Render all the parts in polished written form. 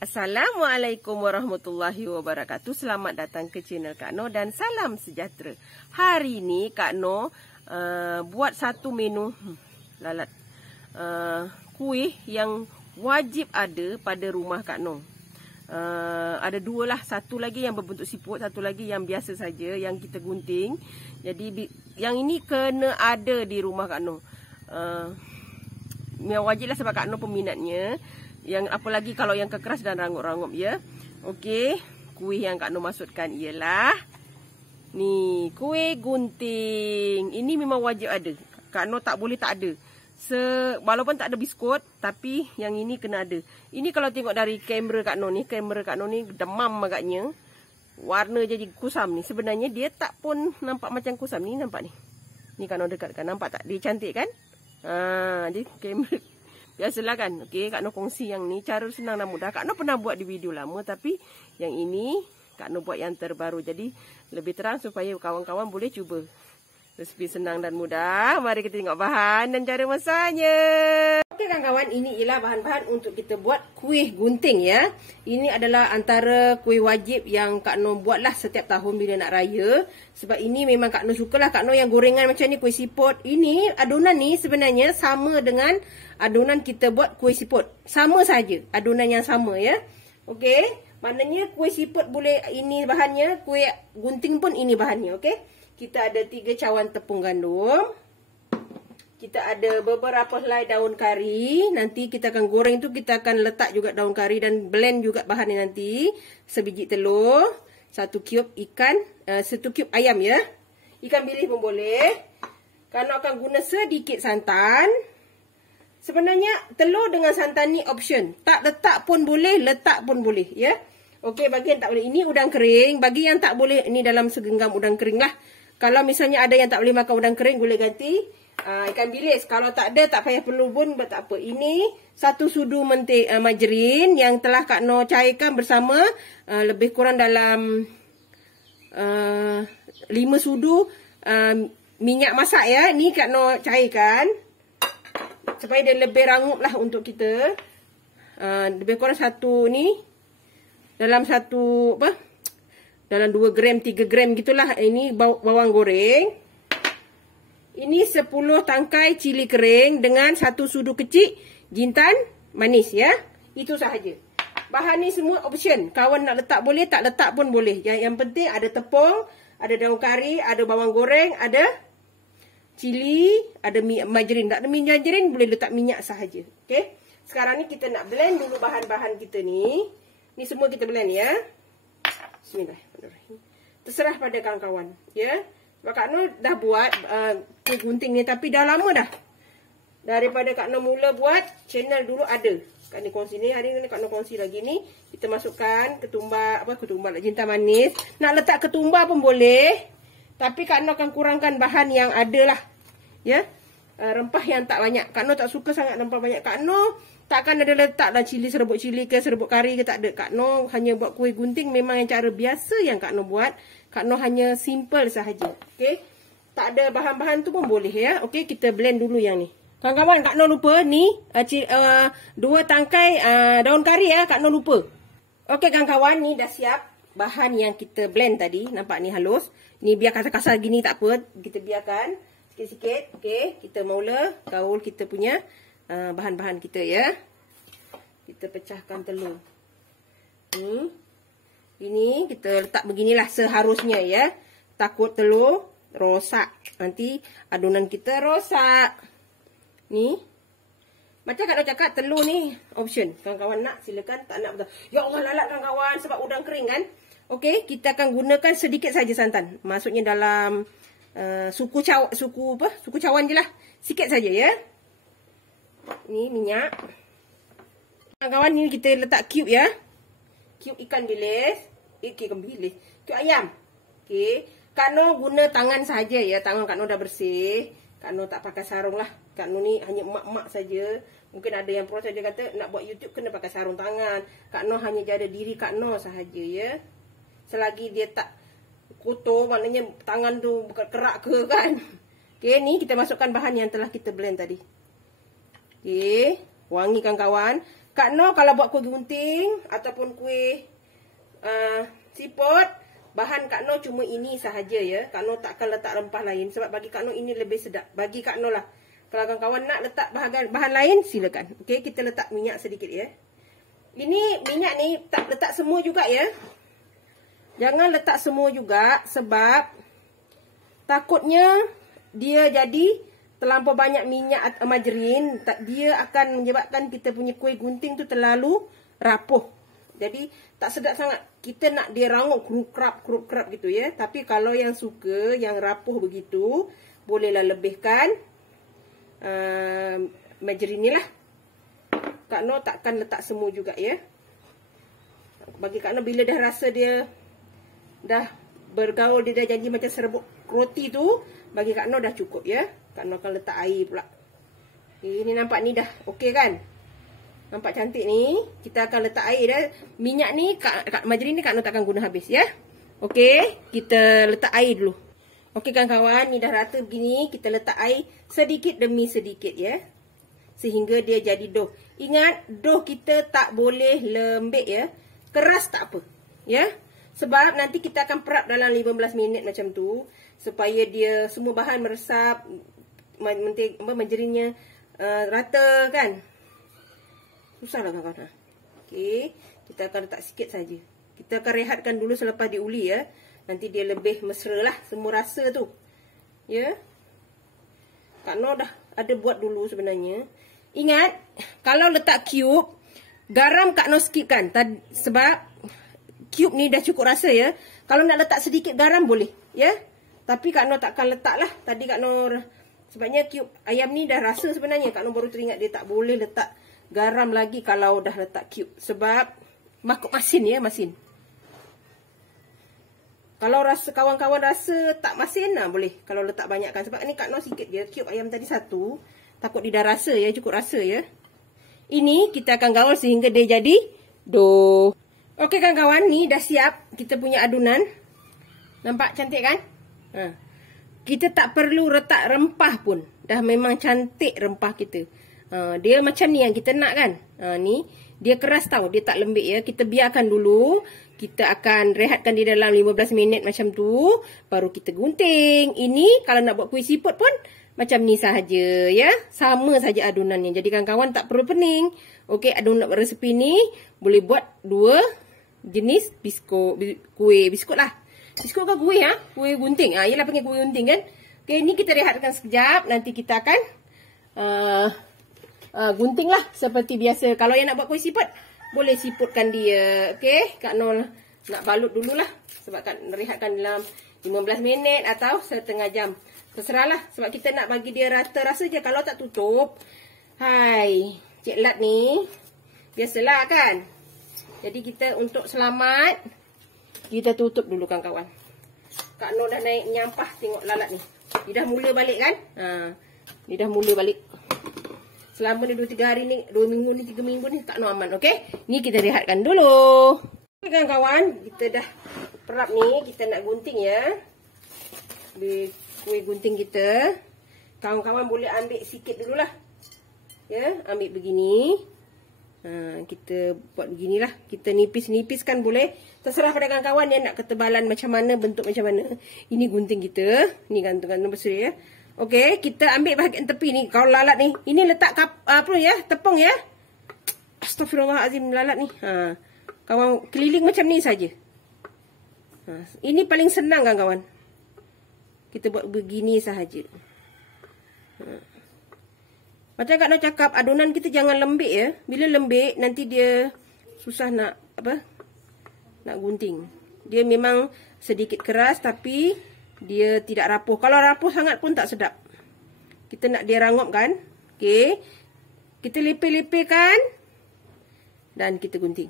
Assalamualaikum warahmatullahi wabarakatuh. Selamat datang ke channel Kak Noh dan salam sejahtera. Hari ini Kak Noh buat satu menu lalat kuih yang wajib ada pada rumah Kak Noh. Ada dua lah, satu lagi yang berbentuk siput, satu lagi yang biasa saja yang kita gunting. Jadi yang ini kena ada di rumah Kak Noh. Wajib lah sebab Kak Noh peminatnya. Yang apalagi kalau yang kekeras dan rangup-rangup ya. Okey, kuih yang Kak Noh maksudkan ialah ni, kuih gunting. Ini memang wajib ada. Kak Noh tak boleh tak ada. Walaupun tak ada biskut, tapi yang ini kena ada. Ini kalau tengok dari kamera Kak Noh ni, demam agaknya. Warna jadi kusam ni. Sebenarnya dia tak pun nampak macam kusam ni, nampak ni. Ni Kak Noh dekatkan, nampak tak? Dia cantik kan? Jadi kamera biasalah kan. Okey, Kak Noh kongsi yang ni cara senang dan mudah. Kak Noh pernah buat di video lama, tapi yang ini Kak Noh buat yang terbaru. Jadi lebih terang supaya kawan-kawan boleh cuba. Resipi senang dan mudah. Mari kita tengok bahan dan cara masaknya. Okey kawan-kawan, ini ialah bahan-bahan untuk kita buat kuih gunting ya. Ini adalah antara kuih wajib yang Kak Noh buatlah setiap tahun bila nak raya. Sebab ini memang Kak Noh sukalah. Kak Noh yang gorengan macam ni, kuih siput. Ini adunan ni sebenarnya sama dengan adunan kita buat kuih siput. Sama saja, adunan yang sama ya. Okey, maknanya kuih siput boleh ini bahannya, kuih gunting pun ini bahannya. Okey, kita ada 3 cawan tepung gandum. Kita ada beberapa helai daun kari. Nanti kita akan goreng tu, kita akan letak juga daun kari dan blend juga bahan ni nanti. Sebiji telur, 1 cube ikan, 1 cube ayam ya. Ikan bilis pun boleh. Kalau akan guna sedikit santan. Sebenarnya telur dengan santan ni option. Tak letak pun boleh, letak pun boleh ya. Okey, bagi yang tak boleh, ini udang kering. Bagi yang tak boleh, ini dalam segenggam udang kering lah. Kalau misalnya ada yang tak boleh makan udang kering, boleh ganti ikan bilis. Kalau tak ada, tak payah perlu pun, tak apa. Ini 1 sudu margarin yang telah Kak Noh cairkan bersama, lebih kurang dalam 5 sudu minyak masak ya. Ni Kak Noh cairkan supaya dia lebih rangup lah untuk kita. Lebih kurang satu ni dalam satu apa? Dalam 2 gram, 3 gram gitulah. Ini bawang goreng. Ini 10 tangkai cili kering dengan 1 sudu kecil jintan manis ya. Itu sahaja. Bahan ni semua option. Kawan nak letak boleh, tak letak pun boleh. Yang penting ada tepung, ada daun kari, ada bawang goreng, ada cili, ada margarin. Tak ada margarin, boleh letak minyak sahaja. Okey. Sekarang ni kita nak blend dulu bahan-bahan kita ni. Ni semua kita blend ya. Bismillahirrahmanirrahim. Terserah pada kawan-kawan ya. Sebab Kak Noh dah buat kuih gunting ni, tapi dah lama dah. Daripada Kak Noh mula buat, channel dulu ada. Kak Noh kongsi ni, hari ni Kak Noh kongsi lagi ni. Kita masukkan ketumbar, ketumbar lah, jintan manis. Nak letak ketumbar pun boleh. Tapi Kak Noh akan kurangkan bahan yang ada lah. Ya. Rempah yang tak banyak. Kak Noh tak suka sangat rempah banyak. Kak Noh takkan ada letak lah serbuk cili ke serbuk kari ke, tak ada. Kak Noh hanya buat kuih gunting memang yang cara biasa yang Kak Noh buat. Kak Noh hanya simple sahaja. Okey. Tak ada bahan-bahan tu pun boleh ya. Okey, kita blend dulu yang ni. Kawan-kawan, Kak Noh lupa ni 2 tangkai daun kari ya. Kak Noh lupa. Okey kawan-kawan, ni dah siap bahan yang kita blend tadi. Nampak ni halus. Ni biar kasar-kasar gini tak apa. Kita biarkan sikit-sikit. Okey, kita mula gaul kita punya bahan-bahan kita ya. Kita pecahkan telur. Ini kita letak beginilah seharusnya ya. Takut telur rosak. Nanti adunan kita rosak. Ni. Macam Kak Noh cakap, telur ni option. Kawan-kawan nak silakan, tak nak betul. Ya Allah, lalat kawan-kawan sebab udang kering kan. Okey, kita akan gunakan sedikit saja santan. Maksudnya dalam suku cawan je lah. Sikit saja ya. Ni minyak. Kawan-kawan, ni kita letak cube ya. Cube ikan bilis. Ikan bilis. Cube ayam. Okey. Kak Noh guna tangan saja ya. Tangan Kak Noh dah bersih. Kak Noh tak pakai sarung lah. Kak Noh ni hanya emak-emak saja. Mungkin ada yang pro saja kata nak buat YouTube kena pakai sarung tangan. Kak Noh hanya jaga diri Kak Noh sahaja ya. Selagi dia tak kotor, maknanya tangan tu bukan kerak ke kan. Okey, ni kita masukkan bahan yang telah kita blend tadi. Okey, wangi kawan-kawan. Kak Noh kalau buat kuih gunting ataupun kuih siput, bahan Kak Noh cuma ini sahaja ya. Kak Noh takkan letak rempah lain sebab bagi Kak Noh ini lebih sedap. Bagi Kak Noh lah. Kalau kawan-kawan nak letak bahan lain, silakan. Okey, kita letak minyak sedikit ya. Ini minyak ni tak letak semua juga ya. Jangan letak semua juga sebab takutnya dia jadi terlampau banyak minyak margarin. Dia akan menyebabkan kita punya kuih gunting tu terlalu rapuh. Jadi tak sedap sangat. Kita nak dia rangup krup-krap gitu ya. Tapi kalau yang suka yang rapuh begitu, bolehlah lebihkan margarin ni lah. Kak Noh takkan letak semua juga ya. Bagi Kak Noh bila dah rasa dia dah bergaul, dia dah jadi macam serbuk roti tu, bagi Kak Noh dah cukup ya. Kak Noh akan letak air pula. Ini nampak ni dah okey kan? Nampak cantik ni. Kita akan letak air dah. Minyak ni, margarin ni Kak Noh takkan guna habis ya. Okey, kita letak air dulu. Okey kawan-kawan, ni dah rata begini. Kita letak air sedikit demi sedikit ya. Sehingga dia jadi dough. Ingat, dough kita tak boleh lembek ya. Keras tak apa. Ya. Sebab nanti kita akan perap dalam 15 minit macam tu. Supaya dia semua bahan meresap. Margarinnya rata kan. Susah lah kawan-kawan. Okey. Kita akan letak sikit saja. Kita akan rehatkan dulu selepas diuli ya. Nanti dia lebih mesra lah semua rasa tu. Ya. Kak Noh dah ada buat dulu sebenarnya. Ingat, kalau letak cube, garam Kak Noh skip kan. Sebab cube ni dah cukup rasa ya. Kalau nak letak sedikit garam boleh. Ya. Tapi Kak Noh takkan letak lah. Tadi Kak Noh, sebabnya cube ayam ni dah rasa sebenarnya. Kak Noh baru teringat dia tak boleh letak garam lagi kalau dah letak cube. Sebab makuk masin ya, masin. Kalau rasa kawan-kawan rasa tak masin, boleh. Kalau letak banyak kan. Sebab ni Kak Noh sikit je. Cube ayam tadi satu. Takut dia dah rasa ya. Cukup rasa ya. Ini kita akan gaul sehingga dia jadi dough. Okey kawan-kawan. Ni dah siap. Kita punya adunan. Nampak cantik kan? Kita tak perlu letak rempah pun. Dah memang cantik rempah kita. Dia macam ni yang kita nak kan. Ni. Dia keras tau. Dia tak lembik ya. Kita biarkan dulu. Kita akan rehatkan di dalam 15 minit macam tu. Baru kita gunting. Ini kalau nak buat kuih siput pun macam ni sahaja ya. Sama saja adunannya. Jadi kawan-kawan tak perlu pening. Okey, adunan resepi ni boleh buat dua jenis kuih biskut lah. Biskut ke kuih ha? Kuih gunting. Ialah panggil kuih gunting kan. Okey, ni kita rehatkan sekejap. Nanti kita akan gunting lah seperti biasa. Kalau yang nak buat kuih siput, boleh siputkan dia. Okey, Kak Noh nak balut dululah. Sebab Kak rehatkan dalam 15 minit atau setengah jam. Terserahlah. Sebab kita nak bagi dia rata rasa je. Kalau tak tutup, hai, Cik Lat ni, biasalah kan. Jadi kita untuk selamat, kita tutup dulu kawan-kawan. Kak Noh dah naik nyampah tengok lalat ni. Dia dah mula balik kan. Dia dah mula balik. Selama ni 2-3 hari ni, 2 minggu ni, 3 minggu ni Kak Noh aman. Okey. Ni kita rehatkan dulu. Okey kawan-kawan. Kita dah perap ni. Kita nak gunting ya. Kuih gunting kita. Kawan-kawan boleh ambil sikit dululah. Ya. Ambil begini. Kita buat beginilah. Kita nipis-nipiskan boleh. Terserah pada kawan-kawan yang nak ketebalan macam mana. Bentuk macam mana. Ini gunting kita. Ni gantung-gantung besar ya. Okey, kita ambil bahagian tepi ni. Kalau lalat ni, ini letak apa ya? Tepung ya. Astagfirullahalazim lalat ni. Kawan keliling macam ni saja. Ini paling senang kawan-kawan. Kita buat begini sahaja. Macam Kak Noh cakap, adunan kita jangan lembik ya. Bila lembik nanti dia susah nak nak gunting. Dia memang sedikit keras tapi dia tidak rapuh. Kalau rapuh sangat pun tak sedap. Kita nak dia rangup kan. Okey. Kita lepeh-lepehkan. Dan kita gunting.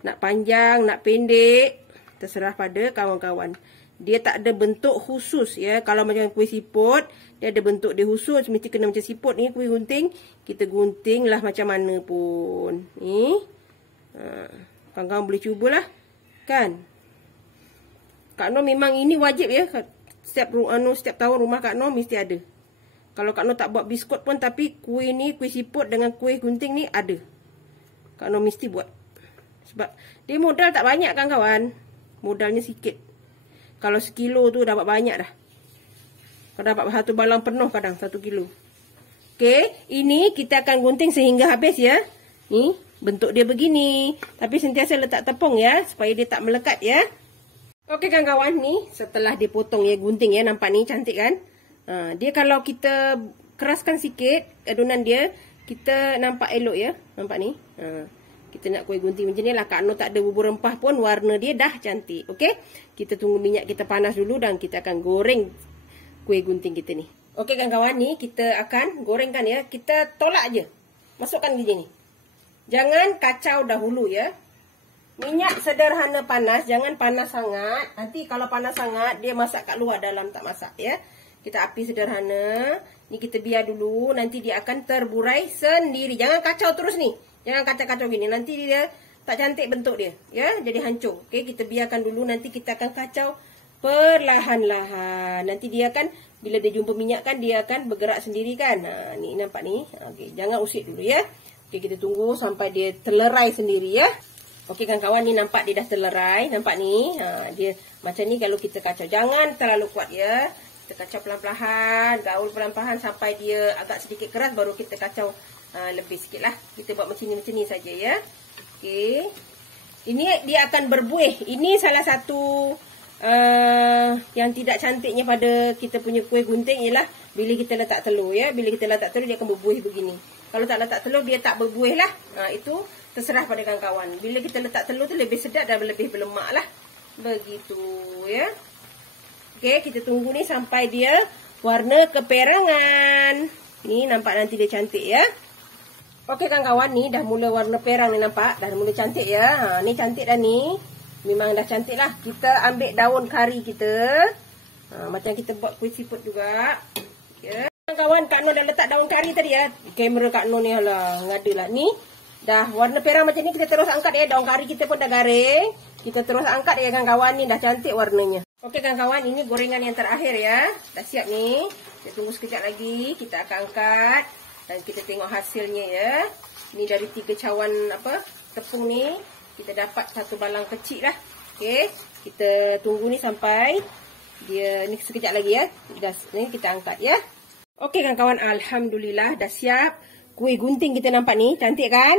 Nak panjang, nak pendek. Terserah pada kawan-kawan. Dia tak ada bentuk khusus ya. Kalau macam kuih siput, dia ada bentuk dia khusus. Mesti kena macam siput ni kuih gunting. Kita gunting lah macam mana pun. Ni. Kawan-kawan boleh cubalah. Kan? Kak Noh memang ini wajib ya. Setiap tahun rumah Kak Noh mesti ada. Kalau Kak Noh tak buat biskut pun, tapi kuih ni, kuih siput dengan kuih gunting ni ada. Kak Noh mesti buat. Sebab dia modal tak banyak kan kawan. Modalnya sikit. Kalau sekilo tu dapat banyak dah. Kalau dapat satu balang penuh kadang 1 kilo. Okey, ini kita akan gunting sehingga habis ya. Ni bentuk dia begini. Tapi sentiasa letak tepung ya, supaya dia tak melekat ya. Okey kawan-kawan, ni setelah dipotong ya, gunting ya, nampak ni cantik kan? Dia kalau kita keraskan sikit adunan dia, kita nampak elok ya. Nampak ni? Kita nak kuih gunting macam ni lah. Kak Noh tak ada bubur rempah pun, warna dia dah cantik. Okey, kita tunggu minyak kita panas dulu dan kita akan goreng kuih gunting kita ni. Okey kawan-kawan, ni kita akan gorengkan ya. Kita tolak je. Masukkan gini ni. Jangan kacau dahulu ya. Minyak sederhana panas, jangan panas sangat. Nanti kalau panas sangat, dia masak kat luar, dalam tak masak ya. Kita api sederhana. Ni kita biar dulu, nanti dia akan terburai sendiri. Jangan kacau terus ni. Jangan kacau-kacau gini. Nanti dia tak cantik bentuk dia. Ya, jadi hancur. Okey, kita biarkan dulu. Nanti kita akan kacau perlahan-lahan. Nanti dia akan, bila dia jumpa minyak kan, dia akan bergerak sendiri kan. Ni nampak ni. Okey, jangan usik dulu ya. Okey, kita tunggu sampai dia terlerai sendiri ya. Okey kawan-kawan, ni nampak dia dah terlerai. Nampak ni. Dia macam ni kalau kita kacau. Jangan terlalu kuat ya. Kita kacau pelan-pelan, gaul pelan-pelan sampai dia agak sedikit keras, baru kita kacau lebih sikit lah. Kita buat macam ni saja ya. Okey. Ini dia akan berbuih. Ini salah satu yang tidak cantiknya pada kita punya kuih gunting ialah bila kita letak telur ya. Bila kita letak telur, dia akan berbuih begini. Kalau tak letak telur, dia tak berbuih lah. Itu terserah pada kawan-kawan. Bila kita letak telur tu lebih sedap dan lebih berlemak lah. Begitu ya. Okey, kita tunggu ni sampai dia warna keperangan. Ni nampak nanti dia cantik ya. Okey kawan-kawan, ni dah mula warna perang ni, nampak? Dah mula cantik ya. Ni cantik dah ni. Memang dah cantik lah. Kita ambil daun kari kita. Macam kita buat kuih siput juga. Ya. Kawan, Kak Noh dah letak daun kari tadi ya. Kamera Kak Noh ni lah, ngada lah. Ni dah warna perang macam ni, kita terus angkat ya. Daun kari kita pun dah garing. Kita terus angkat ya kawan-kawan, ni dah cantik warnanya. Okey kawan-kawan, ini gorengan yang terakhir ya. Dah siap ni. Kita tunggu sekejap lagi. Kita akan angkat dan kita tengok hasilnya ya. Ni dari 3 cawan tepung ni, kita dapat 1 balang kecil lah. Okey, kita tunggu ni sampai dia ni sekejap lagi ya. Dah ni kita angkat ya. Okey kawan-kawan, alhamdulillah dah siap. Kuih gunting kita nampak ni, cantik kan?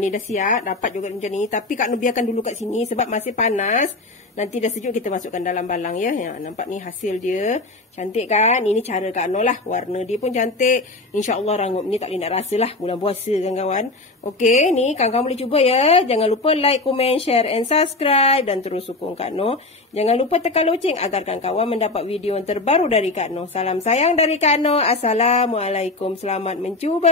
Ni dah siap, dapat juga macam ni. Tapi Kak Noh biarkan dulu kat sini sebab masih panas. Nanti dah sejuk kita masukkan dalam balang ya. Nampak ni hasil dia. Cantik kan? Ini cara Kak Noh lah. Warna dia pun cantik. InsyaAllah rangup ni tak boleh nak rasa lah. Bulan puasa kan kawan. Okey, ni kawan-kawan boleh cuba ya. Jangan lupa like, komen, share and subscribe. Dan terus sokong Kak Noh. Jangan lupa tekan loceng agar kawan-kawan mendapat video yang terbaru dari Kak Noh. Salam sayang dari Kak Noh. Assalamualaikum. Selamat mencuba.